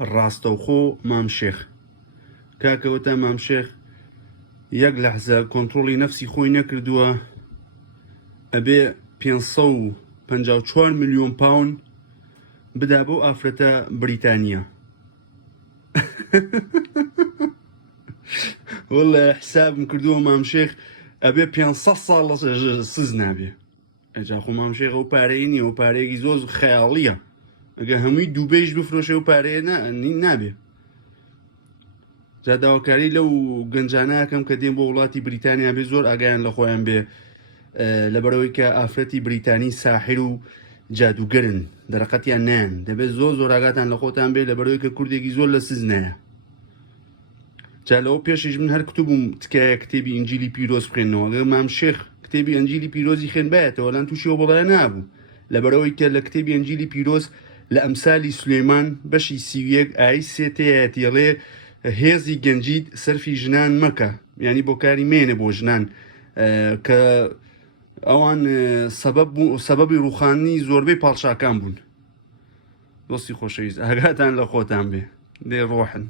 ڕاستەوخۆ مامشێخ. کاکەوەتە مامشێخ یەک لەحزە کۆنتڕۆڵی نەفسی خۆی نەکردووە، ئەبێ 554 ملیۆن پاون بدا بۆ ئافرەتە بریتانیا. وەڵا حسابم کردووە مامشێخ ئەبێ 500 ساڵ سز نابێ. ئەجاخۆ مامشێخ ئەو پارەی نییە، ئەو پارەیەکی زۆر خەیاڵیە. ئەگە هەمووی دووبێش بفرۆشێ و پارەیە نابێ. جا داواکاری لەو گەنجانەکەم کە دێن بۆ وڵاتی بریتانیا بێ زۆر ئاگایان لە خۆیان بێ، لەبەرەوەی کە ئافرەتی بریتانی ساحر و جادوگەرن، دەرەقەتیان نایەن. دەبێت زۆر ئاگاتان لە خۆتان بێ لەبەرەوەی کە کوردێکی زۆر لە سز نایە. جا لەوە پێشیش من هەر کتوبم تکایە کتێبی ئینجیلی پیرۆز بخێنەوە. ئەگەر مامشێخ کتێبی ئەنجیلی پیرۆزی خوێن بایەتەوە لەن تووشیەوە بەڵای نابوو، لەبەرەوەی کە لە کتێبی ئەنجیلی پیرۆز لە ئەمسالی سولێمان بەشی 31 ئای 3 تێڵێ هێزی گەنجید سەرفی ژنان مەکە، یعنی بۆ کاری مێنە بۆ ژنان، کە ئەوان سەبەبی ڕوخانی زۆربەی پاڵشاکان بوون. دۆستی خۆشەویست ئاگاتان لە خۆتان بێ، لێ ڕۆحن.